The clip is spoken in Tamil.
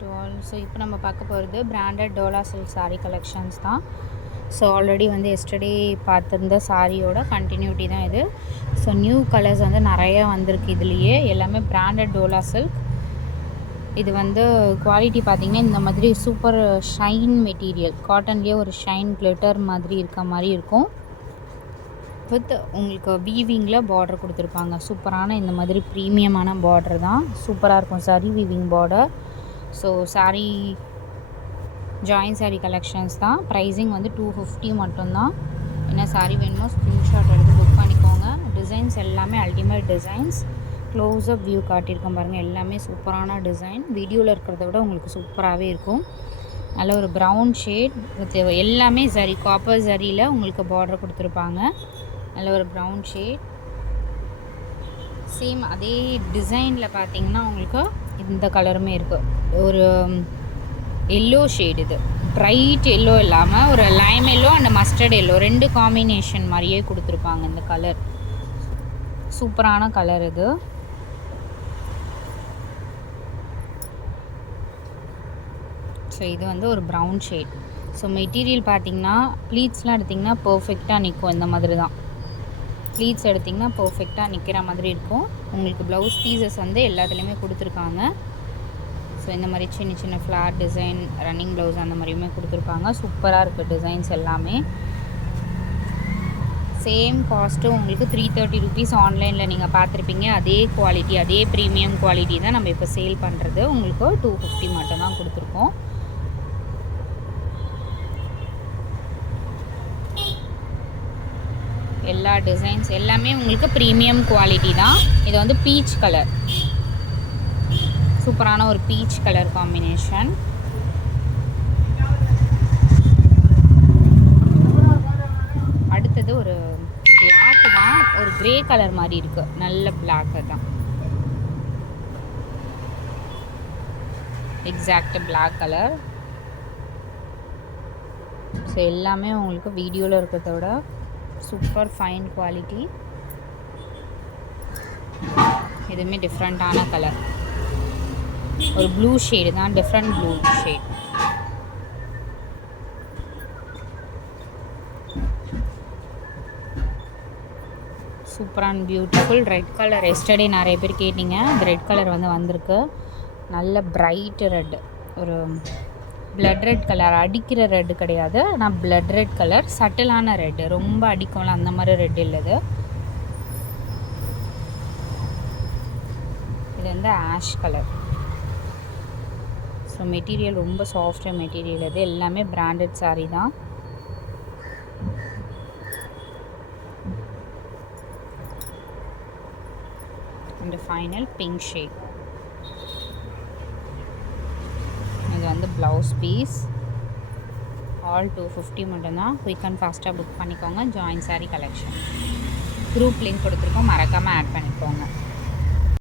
To all. ஸோ இப்போ நம்ம பார்க்க போகிறது branded Dola silk sari collections தான். ஸோ ஆல்ரெடி வந்து எஸ்டர்டே பார்த்துருந்த சாரியோட கண்டினியூட்டி தான் இது. ஸோ நியூ கலர்ஸ் வந்து நிறையா வந்திருக்கு. இதுலேயே எல்லாமே பிராண்டட் டோலா சில்க். இது வந்து குவாலிட்டி பார்த்திங்கன்னா இந்த மாதிரி சூப்பர் ஷைன் மெட்டீரியல், காட்டன்லேயே ஒரு ஷைன் கிளிட்டர் மாதிரி இருக்க மாதிரி இருக்கும். வித் உங்களுக்கு வீவிங்கில் பார்டர் கொடுத்துருப்பாங்க. சூப்பரான இந்த மாதிரி ப்ரீமியமான பார்டர் தான். சூப்பராக இருக்கும் sorry weaving border. So sari join sari collections தான். ப்ரைஸிங் வந்து 250 மட்டும்தான். என்ன சாரீ வேணுமோ ஸ்க்ரீன்ஷாட் எடுத்து புக் பண்ணிக்கோங்க. டிசைன்ஸ் எல்லாமே அல்டிமேட் டிசைன்ஸ். க்ளோஸ்அப் வியூ காட்டியிருக்கோம் பாருங்கள். எல்லாமே சூப்பரான டிசைன். வீடியோவில் இருக்கிறத விட உங்களுக்கு சூப்பராகவே இருக்கும். நல்ல ஒரு ப்ரௌன் ஷேட் வித் எல்லாமே சரி காப்பர் சரியில் உங்களுக்கு பார்டர் கொடுத்துருப்பாங்க. நல்ல ஒரு ப்ரௌன் ஷேட். சேம் அதே டிசைனில் பார்த்தீங்கன்னா உங்களுக்கு இந்த கலருமே இருக்குது. ஒரு எல்லோ ஷேட், இது ப்ரைட் எல்லோ இல்லாமல் ஒரு Lime yellow and mustard yellow ரெண்டு காம்பினேஷன் மாதிரியே கொடுத்துருப்பாங்க. இந்த கலர் சூப்பரான கலர் இது. ஸோ இது வந்து ஒரு ப்ரௌன் ஷேட். ஸோ மெட்டீரியல் பார்த்திங்கன்னா ப்ளீட்ஸ்லாம் எடுத்திங்கன்னா பர்ஃபெக்டாக நிற்கும். இந்த மாதிரி தான் ப்ளீட்ஸ் எடுத்திங்கன்னா பர்ஃபெக்டாக நிற்கிற மாதிரி இருக்கும். உங்களுக்கு ப்ளவுஸ் பீசஸ் வந்து எல்லாத்துலேயுமே கொடுத்துருக்காங்க. ஸோ இந்த மாதிரி சின்ன சின்ன ஃப்ளாட் டிசைன், ரன்னிங் ப்ளவுஸ் அந்த மாதிரியுமே கொடுத்துருப்பாங்க. சூப்பராக இருக்குது டிசைன்ஸ் எல்லாமே. சேம் காஸ்ட்டும் உங்களுக்கு 330 ருபீஸ். ஆன்லைனில் நீங்கள் பார்த்துருப்பீங்க. அதே குவாலிட்டி, அதே ப்ரீமியம் குவாலிட்டி தான் நம்ம இப்போ சேல் பண்ணுறது. உங்களுக்கு 250 மட்டும்தான் கொடுத்துருக்கோம். எல்லா டிசைன்ஸ் எல்லாமே உங்களுக்கு ப்ரீமியம் குவாலிட்டி தான். இது வந்து பீச் கலர், சூப்பரான ஒரு பீச் கலர் காம்பினேஷன். அடுத்தது ஒரு பிளாக் தான், ஒரு கிரே கலர் மாதிரி இருக்குது. நல்ல பிளாக் தான், எக்ஸாக்ட் பிளாக் கலர். ஸோ எல்லாமே உங்களுக்கு வீடியோவில் இருக்கிறத விட சூப்பர் ஃபைன் குவாலிட்டி. இதுவுமே டிஃப்ரெண்ட்டான கலர், ஒரு ப்ளூ ஷேடு தான், different blue shade. Super and beautiful red colour. Yesterday நிறைய பேர் கேட்டிங்க. அந்த ரெட் கலர் வந்து வந்திருக்கு. நல்ல பிரைட் ரெட், ஒரு பிளட் ரெட் கலர். அடிக்கிற ரெட்டு கிடையாது, ஆனால் பிளட் ரெட் கலர். சட்டிலான ரெட்டு, ரொம்ப அடிக்கும்ல அந்த மாதிரி ரெட் இல்லது. இது வந்து ஆஷ் கலர். ஸோ மெட்டீரியல் ரொம்ப சாஃப்டாக மெட்டீரியல். இது எல்லாமே பிராண்டட் சாரீ தான். இந்த ஃபைனல் பிங்க் ஷேட். இது வந்து ப்ளவுஸ் பீஸ். ஆல் 250 மட்டும்தான். குயிக் அண்ட் ஃபாஸ்ட்டாக புக் பண்ணிக்கோங்க. Join sari collection group link கொடுத்துருக்கோம், மறக்காமல் ஆட் பண்ணிக்கோங்க.